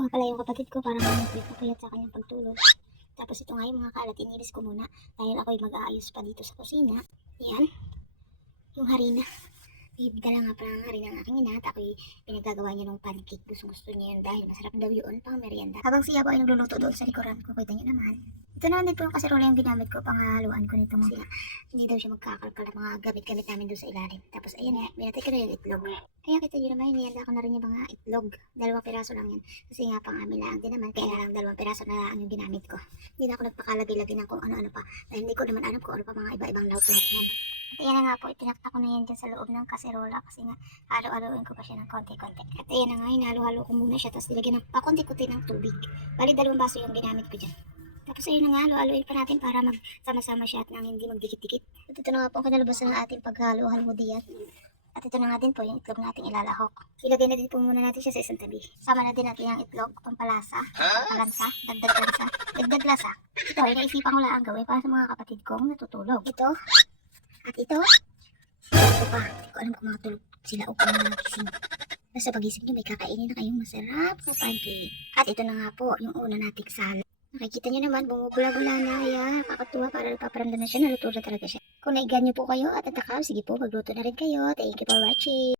Ito nga pala yung kapatid ko, parang napuyat sa kanyang pagtulog. Tapos ito nga yung mga kalat, inilis ko muna dahil ako'y mag-aayos pa dito sa kusina. Yan, yung harina. Ibigala nga pala ng harina ng aking ina at ako'y pinagagawa niya ng pancake. Gusto niya yun dahil masarap daw yun pang merienda. Habang siya po ay nagluluto doon sa likuran ko, kita niyo naman. Ito naman din po yung kaserola yung ginamit ko, panghaluan ko nito mga hindi daw siya magkakalkal ng mga gamit-gamit namin doon sa ilalim. Tapos ayan nga, binatay ko na yung itlog. Kaya kita nyo naman, hinihanda ko na rin yung mga itlog. 2 piraso lang yan. Kasi nga pang amin lang din naman, kaya lang 2 piraso na lang yung ginamit ko. Hindi na ako nagpakalagay-lagay ng kung ano-ano pa. Dahil hindi ko naman alam kung ano pa mga iba-ibang lauk lahat yan. At ayan na nga po, itinakta ko na yan dyan sa loob ng kaserola kasi nga halo-haloin ko pa siya ng konti-konti. At ayan na nga, hinalo-halo ko muna siya tapos nilagyan ng pakunti-kunti ng tubig. Bali 2 baso yung ginamit ko dyan. Tapos ayun na nga, halo-haloin pa natin para magsama-sama siya at nang hindi magdikit-dikit. At ito na nga po ang kinalabasan ng ating paghalo-halo diyan. At ito na nga din po yung itlog nating ilalahok. Ilagay na din po muna natin siya sa isang tabi. Sama na din natin yung itlog, pampalasa, pampalansa, dagdag lansa, dagdag lasa. Ito ay naisipan ko lang ang gawin para sa mga kapatid kong natutulog. Ito, at ito pa. Hindi ko alam kung makatulog sila o kung nakising. Basta pagising nyo, may kakainin na kayong masarap na pancake. At ito na nga po, yung una nating salad. Nakikita nyo naman, bumubula-bula na. Ayan, kakatuwa para paparamdam na siya. Naluto na talaga siya. Kung naigan nyo po kayo at natakam, sige po, magluto na rin kayo. Thank you for watching.